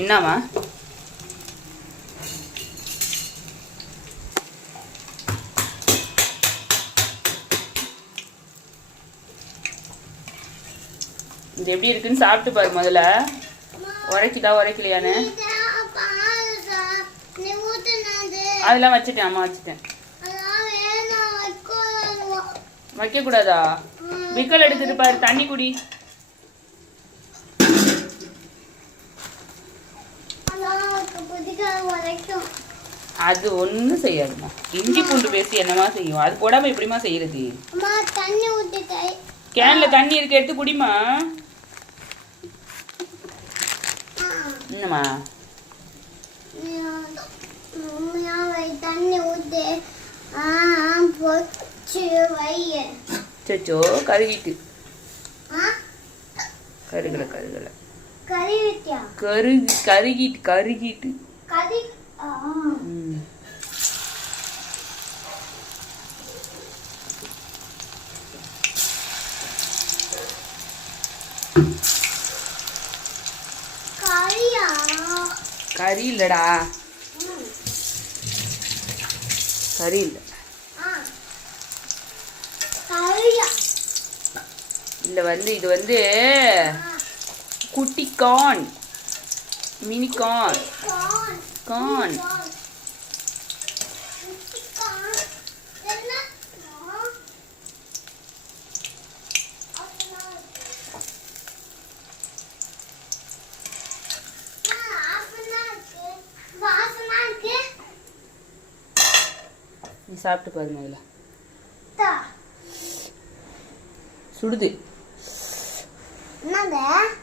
என்னவா இது எப்படி இருக்குன்னு சாப்பிட்டு பாரு முதல்ல. உரைக்குதா உரைக்கலையான்னு அதெல்லாம் வச்சுட்டேன். அம்மா வச்சுட்டேன். வைக்க கூடாதா? விக்கல் எடுத்துட்டு பாரு. தண்ணி குடி. அது ஒன்றும் செய்யாதுமா. இஞ்சி பூண்டு பேசி என்னமா செய்யும்? அது போடாம எப்படிமா செய்யறது? கேன்ல தண்ணி இருக்கு, எடுத்து குடிமா. என்னம்மா தண்ணி ஊத்து சச்சோ கருகிட்டு கருகலை கருகிட்டு கறி இல்லடா, கறி இல்ல. இல்ல இது வந்து குட்டி கார்ன், மினி கார்ன். நீ சாப்பிட்டு பாரு முதல்ல. சுடுது.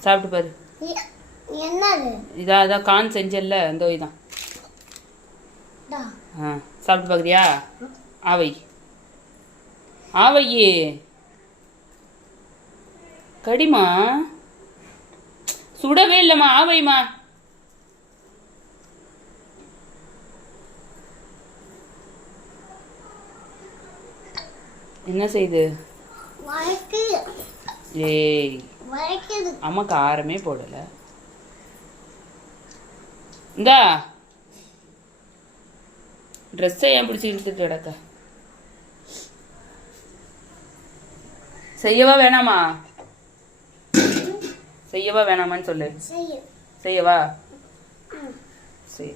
சாப்பிட்டு பாரு. இதான் கான் செஞ்சல்ல, இந்த இதான். சாப்பிட்டு பாக்குறியா? ஆவையே கடிமா. சுடவே இல்லைம்மா, ஆவைமா. என்ன செய்யுது? ஏய் அம்மா காரமே போடல. இந்தா ட்ரெஸ்ஸை ஏன் பிடிச்சி இழுத்துட்டு கிடக்க? செய்யவா வேணாமா? செய்யவா வேணாமான்னு சொல்லு. செய்யவா? சரி.